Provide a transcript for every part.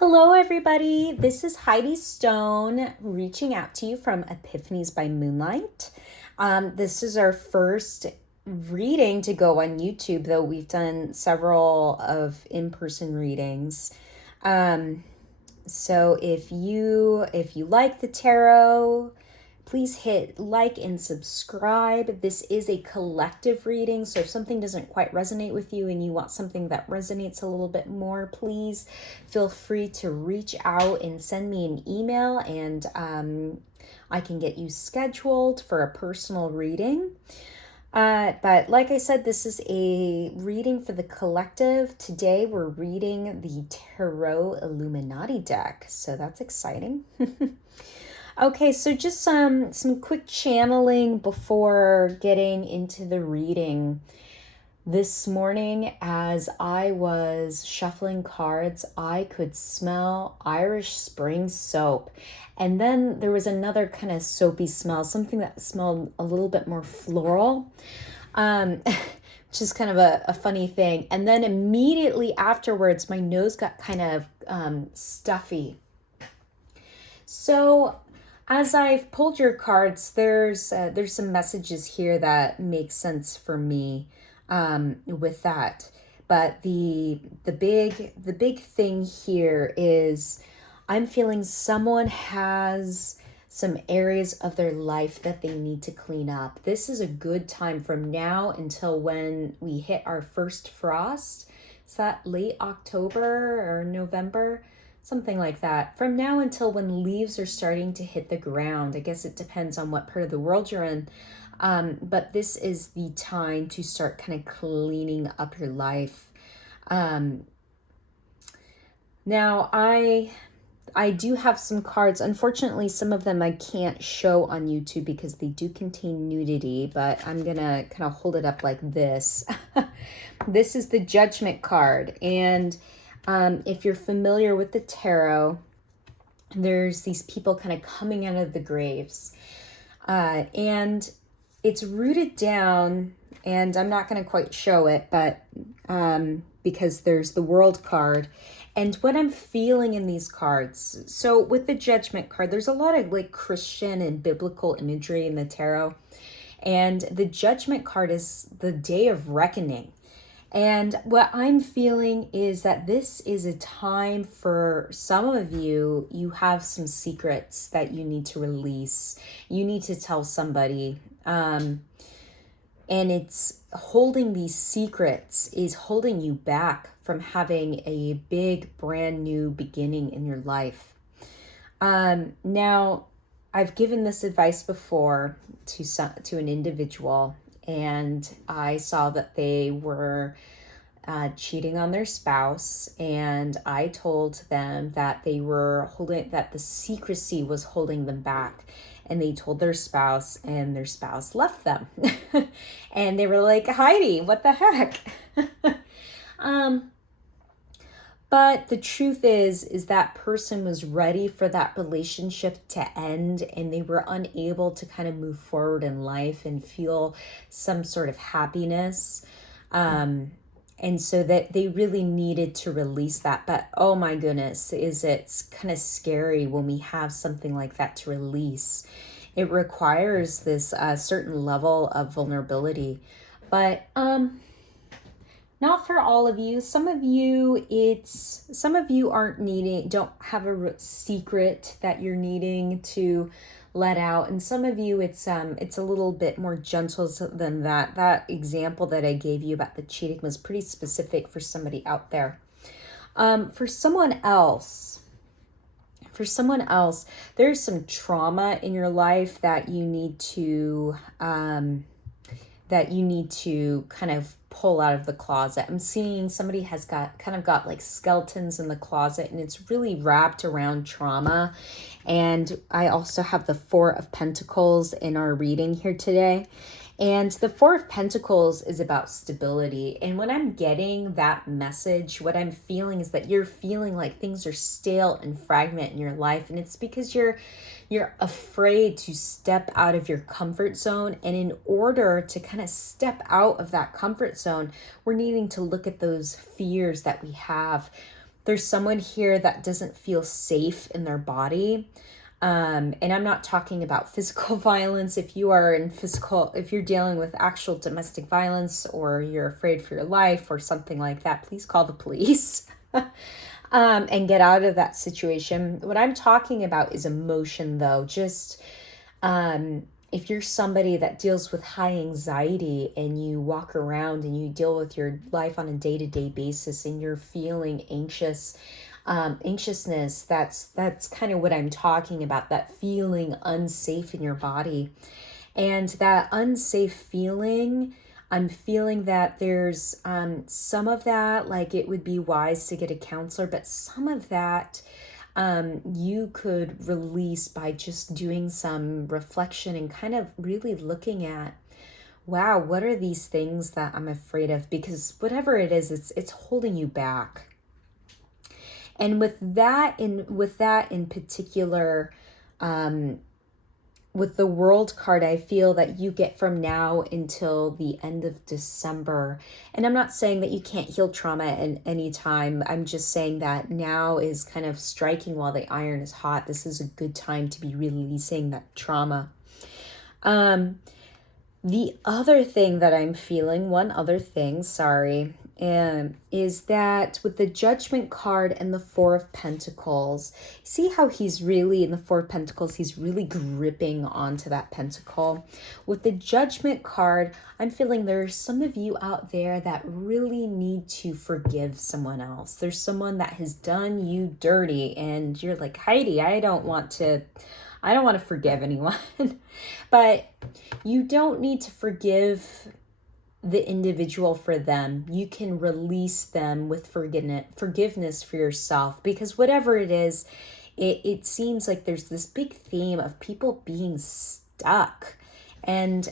Hello, everybody. This is Heidi Stone reaching out to you from Epiphanies by Moonlight. This is our first reading to go on YouTube, though we've done several of in-person readings. So if you like the tarot, please hit like and subscribe. This is a collective reading, so if something doesn't quite resonate with you and you want something that resonates a little bit more, please feel free to reach out and send me an email, and I can get you scheduled for a personal reading. But like I said, this is a reading for the collective. Today we're reading the Tarot Illuminati deck, so that's exciting. Okay, so just some quick channeling before getting into the reading. This morning, as I was shuffling cards, I could smell Irish Spring soap. And then there was another kind of soapy smell, something that smelled a little bit more floral, which is kind of a funny thing. And then immediately afterwards, my nose got kind of stuffy. So as I've pulled your cards, there's some messages here that make sense for me with that. But the big thing here is I'm feeling someone has some areas of their life that they need to clean up. This is a good time from now until when we hit our first frost. Is that late October or November? Something like that. From now until when leaves are starting to hit the ground. I guess it depends on what part of the world you're in. But this is the time to start kind of cleaning up your life. Now, I do have some cards. Unfortunately, some of them I can't show on YouTube because they do contain nudity, but I'm going to kind of hold it up like this. This is the Judgment card. And if you're familiar with the tarot, there's these people kind of coming out of the graves. And it's rooted down, and I'm not going to quite show it, but because there's the World card. And what I'm feeling in these cards, so with the Judgment card, there's a lot of like Christian and biblical imagery in the tarot. And the Judgment card is the day of reckoning. And what I'm feeling is that this is a time for some of you, you have some secrets that you need to release. You need to tell somebody. And it's holding these secrets is holding you back from having a big, brand new beginning in your life. Now, I've given this advice before to an individual, and I saw that they were cheating on their spouse, and I told them that that the secrecy was holding them back, and they told their spouse, and their spouse left them. And they were like, Heidi, what the heck? But the truth is that person was ready for that relationship to end, and they were unable to kind of move forward in life and feel some sort of happiness. And so that they really needed to release that. But oh my goodness, it's kind of scary when we have something like that to release. It requires this certain level of vulnerability. But not for all of you. Some of you don't have a secret that you're needing to let out, and some of you it's a little bit more gentle than that. That example that I gave you about the cheating was pretty specific for somebody out there. For someone else, there's some trauma in your life that you need to kind of pull out of the closet. I'm seeing somebody has got like skeletons in the closet, and it's really wrapped around trauma. And I also have the Four of Pentacles in our reading here today. And the Four of Pentacles is about stability. And when I'm getting that message, what I'm feeling is that you're feeling like things are stale and fragmented in your life. And it's because you're afraid to step out of your comfort zone. And in order to kind of step out of that comfort zone, we're needing to look at those fears that we have. There's someone here that doesn't feel safe in their body. And I'm not talking about physical violence. If you're dealing with actual domestic violence, or you're afraid for your life or something like that, please call the police. And get out of that situation. What I'm talking about is emotion, though. Just if you're somebody that deals with high anxiety, and you walk around and you deal with your life on a day-to-day basis, and you're feeling anxiousness, that's kind of what I'm talking about, that feeling unsafe in your body. And that unsafe feeling, I'm feeling that there's some of that, like it would be wise to get a counselor, but some of that you could release by just doing some reflection and kind of really looking at, wow, what are these things that I'm afraid of? Because whatever it is, it's holding you back. And with that in particular, with the World card, I feel that you get from now until the end of December. And I'm not saying that you can't heal trauma at any time. I'm just saying that now is kind of striking while the iron is hot. This is a good time to be releasing that trauma. The other thing that I'm feeling, one other thing, sorry, is that with the Judgment card and the Four of Pentacles, see how he's really, in the Four of Pentacles, he's really gripping onto that pentacle. With the Judgment card, I'm feeling there's some of you out there that really need to forgive someone else. There's someone that has done you dirty, and you're like, Heidi, I don't want to forgive anyone. But you don't need to forgive the individual for them. You can release them with forgiveness for yourself, because whatever it is, it seems like there's this big theme of people being stuck. And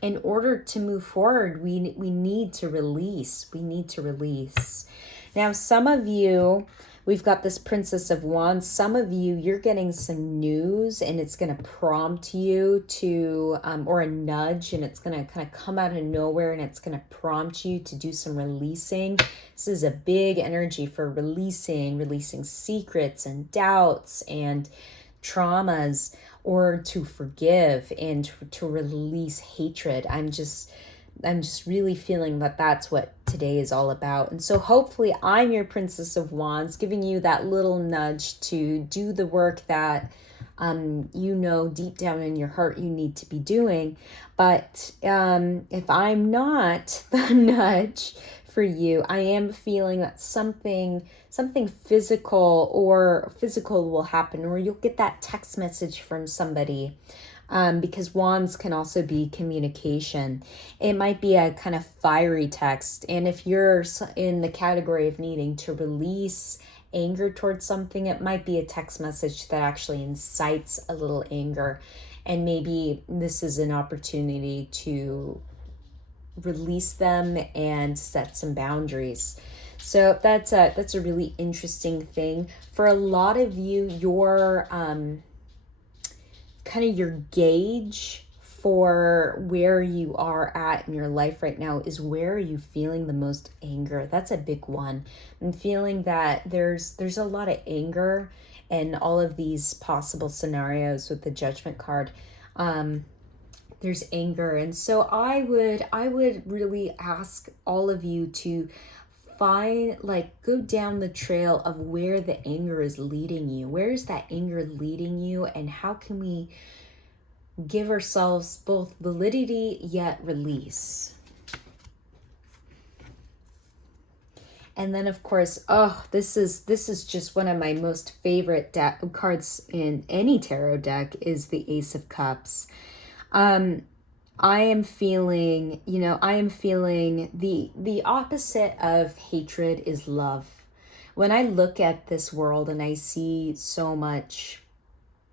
in order to move forward, we need to release. We need to release. Now, some of you, we've got this Princess of Wands. Some of you, you're getting some news, and it's going to prompt you to, or a nudge, and it's going to kind of come out of nowhere, and it's going to prompt you to do some releasing. This is a big energy for releasing secrets and doubts and traumas, or to forgive and to release hatred. I'm just really feeling that that's what today is all about. And so hopefully I'm your Princess of Wands, giving you that little nudge to do the work that deep down in your heart you need to be doing. But if I'm not the nudge for you, I am feeling that something physical will happen, or you'll get that text message from somebody. Because wands can also be communication. It might be a kind of fiery text. And if you're in the category of needing to release anger towards something, it might be a text message that actually incites a little anger. And maybe this is an opportunity to release them and set some boundaries. So that's a really interesting thing. For a lot of you, your kind of your gauge for where you are at in your life right now is, where are you feeling the most anger? That's a big one. I'm feeling that there's a lot of anger in all of these possible scenarios with the Judgment card. There's anger, and so I would really ask all of you to go down the trail of where the anger is leading you. Where is that anger leading you, and how can we give ourselves both validity yet release? And then, of course, this is just one of my most favorite cards in any tarot deck, is the Ace of Cups. I am feeling the opposite of hatred is love. When I look at this world and I see so much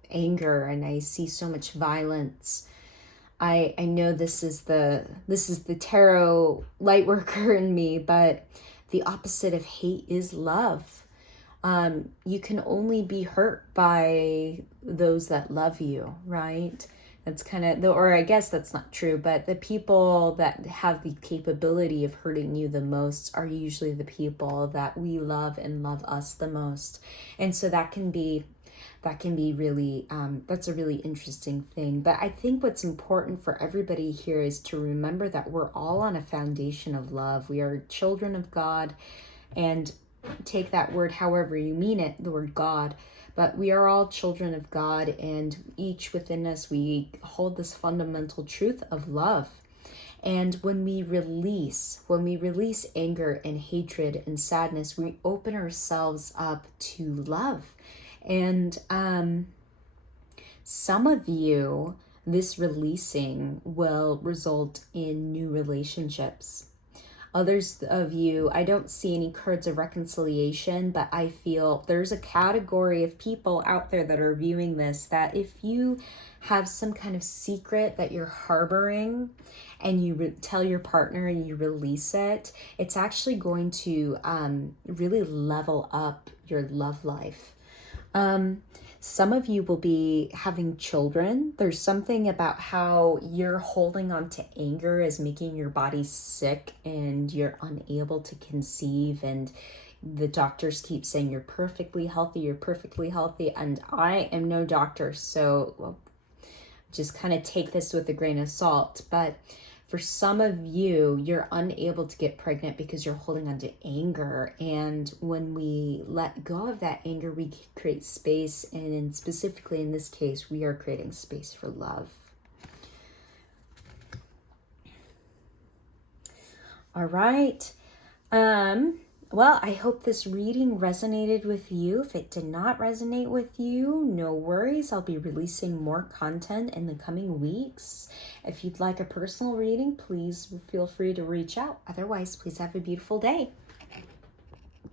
anger and I see so much violence, I know this is the tarot light worker in me, but the opposite of hate is love. You can only be hurt by those that love you, right? That's kind of, or I guess that's not true, but the people that have the capability of hurting you the most are usually the people that we love and love us the most. And so that can be really, that's a really interesting thing. But I think what's important for everybody here is to remember that we're all on a foundation of love. We are children of God, and take that word however you mean it, the word God. But we are all children of God, and each within us, we hold this fundamental truth of love. And when we release anger and hatred and sadness, we open ourselves up to love. And some of you, this releasing will result in new relationships. Others of you, I don't see any cards of reconciliation, but I feel there's a category of people out there that are viewing this, that if you have some kind of secret that you're harboring and you tell your partner and you release it, it's actually going to really level up your love life. Some of you will be having children. There's something about how you're holding on to anger is making your body sick and you're unable to conceive, and the doctors keep saying you're perfectly healthy, and I am no doctor, so just kind of take this with a grain of salt. But for some of you, you're unable to get pregnant because you're holding on to anger. And when we let go of that anger, we create space. And specifically in this case, we are creating space for love. All right. Well, I hope this reading resonated with you. If it did not resonate with you, no worries. I'll be releasing more content in the coming weeks. If you'd like a personal reading, please feel free to reach out. Otherwise, please have a beautiful day.